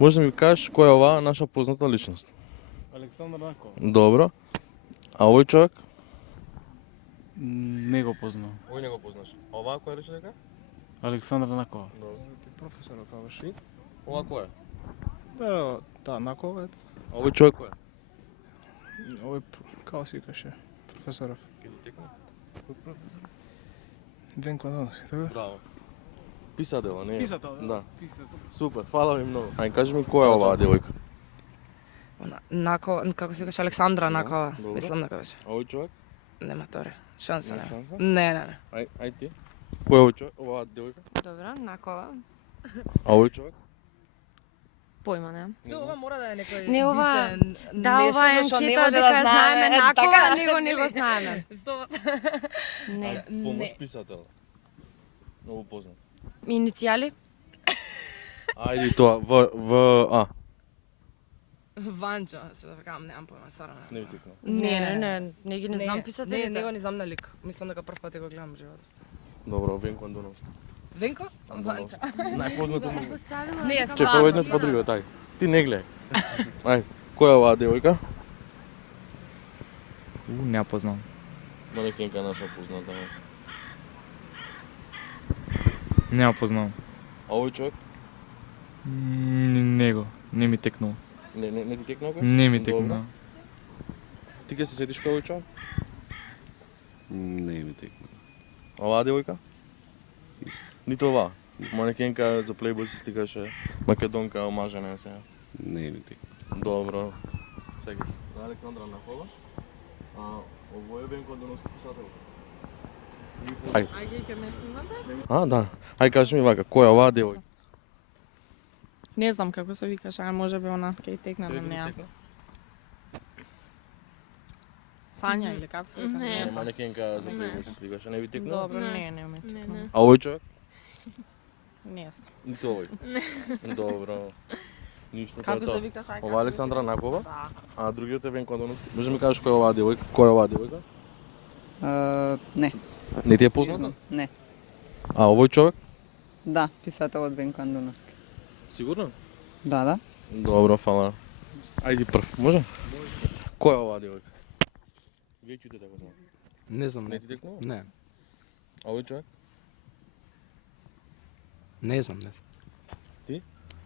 Може да ми кажеш која е оваа наша позната личност? Александър Наков. Добро. А овој човек? Не го познавам. Овој не го познаш. А оваа која рече дека? Александър Накова. Добро. Професор Каваш. Ова која? Да, Накова е. А овој човек која? Овој како се викаше? Професоров. Ке ти текне? Кој професор? Венко Адоновски, така? Браво. Писател, не е? Писател, Да. Супер, фала ви многу. Ај кажи ми која е оваа девојка? Како се викаше Александра Да, Накова, добро. мислам дека беше. А овој човек? Нема торе. Шанса Нема не. шанса? Не. Ај ти. Кој е овој човек? Оваа девојка? Добро, Накова. А овој човек? Појма немам. Ова мора да е некој Не, ова- битен Да, нешто ова е зашто не анкета може дека да знаеме знаеме. Накова, него не го знаеме. Не. Ај, помош писател. Многу познат. Иницијали? Ајде тоа, В, А. Ванчо, се да кажам, немам појма, стварно. Не ви текна. Не ги не знам писателите. Не, него не знам на лик. Мислам дека прв пат го гледам живот. Добро, Венко Андоновски. Венко? Ванчо. Најпознато му. Не, Че стварно. прво едното па другиот, ај. Ти не гледај. Ај, која е оваа девојка? Не ја познавам. Манекенка наша позната. Не ја познавам. А овој човек? Него, не ми текнува. Не ти текна кој? Не ми Добро. текнува. Ти ке се сетиш кој е овој човек? Не ми текна. А оваа девојка? Исто. Нито оваа. Манекенка за плейбој се стигаше македонка омажена е сега. Не ми текна. Добро. Сега. Александра Накова. А овој е Венко Андоновски писател. Ај. А, да. Ај кажи ми вака, која е оваа девојка? Не знам како се викаш, а може би она ќе текне на неа. Сања или како се викаш? Не. Не, манекенка за плейбој се слигаше, не ви текна? Добро, Не. не ми текна. Не. А овој човек? Не знам. Нито овој. Добро. Ништо тоа Како е се тоа. вика сај? Ова е Александра Накова, Да. а другиот е Венко Андоновски. Може да ми кажеш која е оваа девојка? Која е оваа девојка? Не, Не ти е позната? не. А овој човек? Да, писателот Венко Андоновски. Сигурно? Да. Добро, фала. Ајди прв, може? Која е оваа девојка? Вие ќе така знам. Не знам. Не ти текнува? Не. А овој човек? Не знам, не.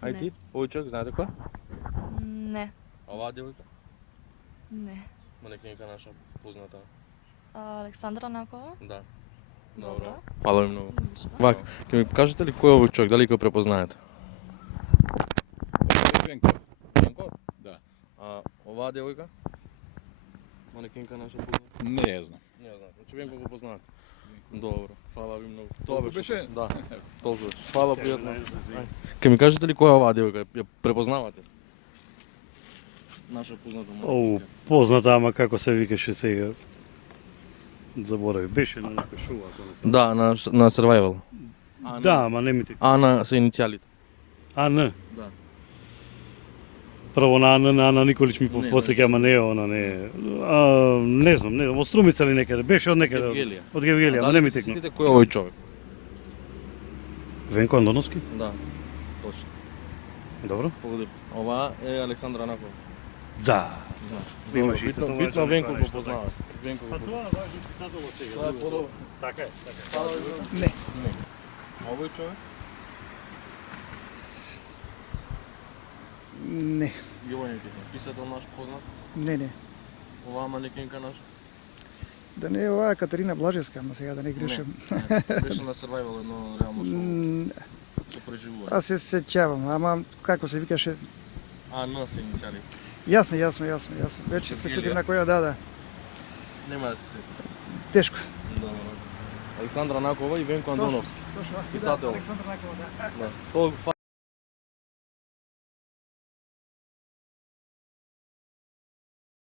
Ај ти? Овој човек знаете кој? Не. А оваа девојка? Не. Манекенка наша позната. Александра Накова? Да. Добро. Добро. Фала ви многу. Вака, ќе ми кажете ли кој е овој човек, дали го препознаете? Венко. Венко? Да. А оваа девојка? Манекенка наша позната? Не ја знам. Не знам, значи Венко го познаете. Добро, фала ви многу. Тоа Толку беше? Да, толку беше. Фала, пријатно. Ке ми кажете ли која е оваа девојка? Ја препознавате? Наша позната манекенка. Позната, ама како се викаше сега. Заборави, беше на некој шоу, ако не се. Да, на Survival. Да, ама не ми текна. Ана се иницијалите. Ана. Да. Прво на Ана Николич ми Не, подсеќа, ама не, она не. Не знам, од Струмица ли некаде, беше од некаде. Евгелија. Од Евгелија, ама не ми текна. Сетите кој е овој човек? Венко Андоновски? Да. Точно. Добро? Погодивте. Оваа е Александра Накова. Да. Добро, Имаш и битно, тоа битно важно Венко тоа го нешто, познава. Венко го познава. Тоа важно писателот сега. Тоа е подобро. Така е. Не. А овој човек? Не, Јован Јекина. Писател наш познат. не. Оваа манекенка наша. Да не е оваа Катерина Блажевска, ама сега да не грешам. Беше на Survival едно реално шоу. Се преживува. Аз се сеќавам, ама како се викаше? Ана се иницијали. Јасно. Веќе се сетив на која, да. Нема да се сети. Тешко. Добро. Александра Накова и Венко Андоновски. Писател. Александр Накова, да. Да. Толку